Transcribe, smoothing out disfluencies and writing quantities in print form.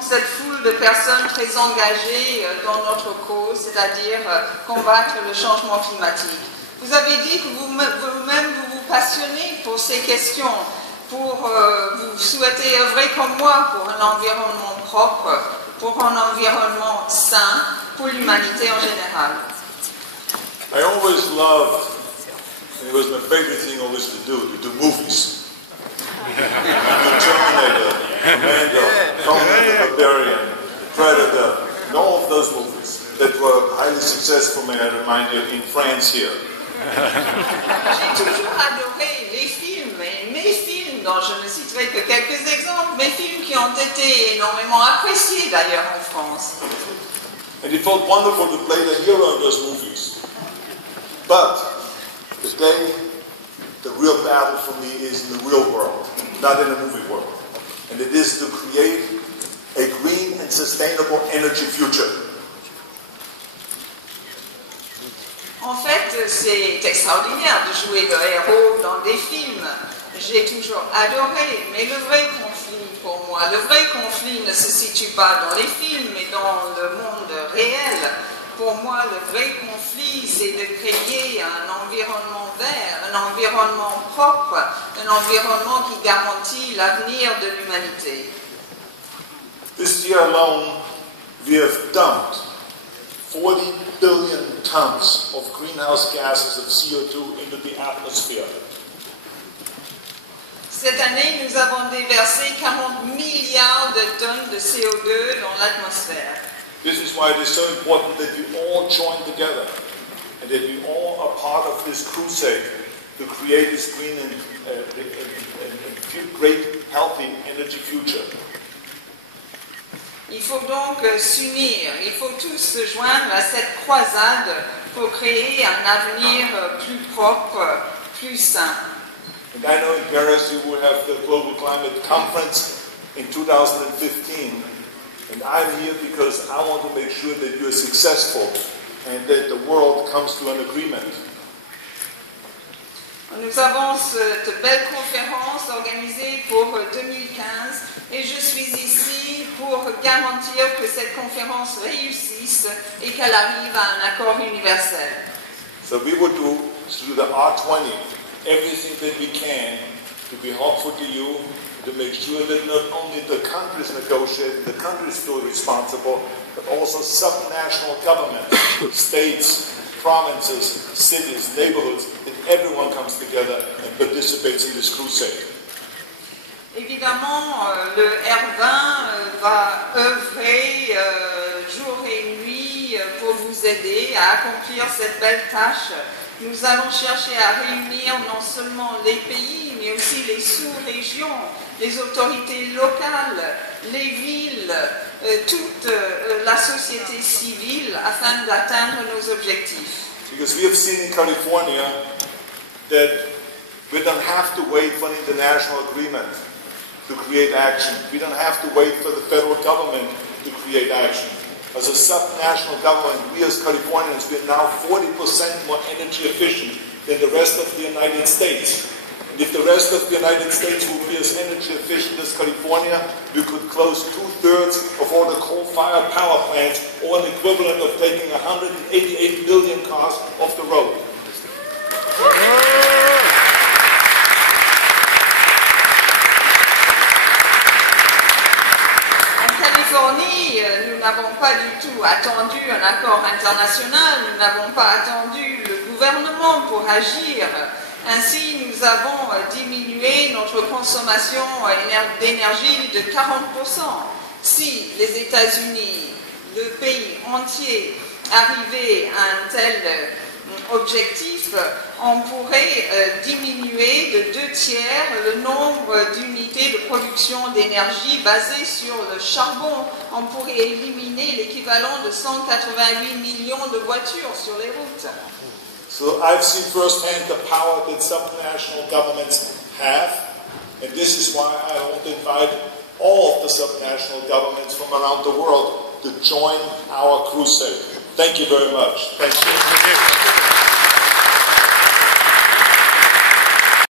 donc cette foule de personnes très engagées dans notre cause, c'est-à-dire combattre le changement climatique. Vous avez dit que vous-même vous passionnez pour ces questions, vous souhaitez œuvrer comme moi pour un environnement propre, pour un environnement sain, pour l'humanité en général. I always loved, and it was my favorite thing always to do movies. The Terminator, Commando, Conan the Barbarian, Predator, and all of those movies that were highly successful, may I remind you, in France here. J'ai toujours adoré les films, et mes films, dont je ne citerai que quelques exemples, mes films qui ont été énormément appréciés d'ailleurs en France. And it felt wonderful to play the hero in those movies. But today, the real battle for me is in the real world, not in the movie world. And it is to create a green and sustainable energy future. En fait, c'est extraordinaire de jouer de héros dans des films. J'ai toujours adoré, mais le vrai conflit pour moi, le vrai conflit ne se situe pas dans les films, mais dans le monde réel. Pour moi, le vrai conflit, c'est de créer un environnement vert, un environnement propre, un environnement qui garantit l'avenir de l'humanité. This year alone, we have dumped 40 billion tons of greenhouse gases of CO2 into the atmosphere. Cette année, nous avons déversé 40 milliards de tonnes de CO2 dans l'atmosphère. This is why it is so important that we all join together and that we all are part of this crusade to create this green and great, healthy energy future. Il faut donc s'unir, il faut tous se joindre à cette croisade pour créer un avenir plus propre, plus sain. And I know in Paris you will have the Global Climate Conference in 2015. And I'm here because I want to make sure that you're successful and that the world comes to an agreement. Nous avons cette belle conférence organisée pour 2015 et je suis ici pour garantir que cette conférence réussisse et qu'elle arrive à un accord universel. So we will do through the R20 everything that we can to be helpful to you, to make sure that not only the countries negotiate, the countries feel responsible, but also subnational governments, states, provinces, cities, neighborhoods, that everyone comes together and participates in this crusade. Évidemment, le R20 va œuvrer jour et nuit pour vous aider à accomplir cette belle tâche. Nous allons chercher à réunir non seulement les pays, mais aussi les sous-régions, les autorités locales, les villes, toute la société civile afin d'atteindre nos objectifs. Because we have seen in California that we don't have to wait for an international agreement to create action. We don't have to wait for the federal government to create action. As a subnational government, we as Californians, we are now 40% more energy efficient than the rest of the United States. And if the rest of the United States will be as energy efficient as California, we could close 2/3 of all the coal-fired power plants, or an equivalent of taking 188 million cars off the road. En Californie, nous n'avons pas du tout attendu un accord international, nous n'avons pas attendu le gouvernement pour agir. Ainsi, nous avons diminué notre consommation d'énergie de 40%. Si les États-Unis, le pays entier, arrivaient à un tel objectif, on pourrait diminuer de 2/3 le nombre d'unités de production d'énergie basées sur le charbon. On pourrait éliminer l'équivalent de 188 millions de voitures sur les routes. So I've seen firsthand the power that subnational governments have, and this is why I want to invite all of the subnational governments from around the world to join our crusade. Thank you very much. Thank you.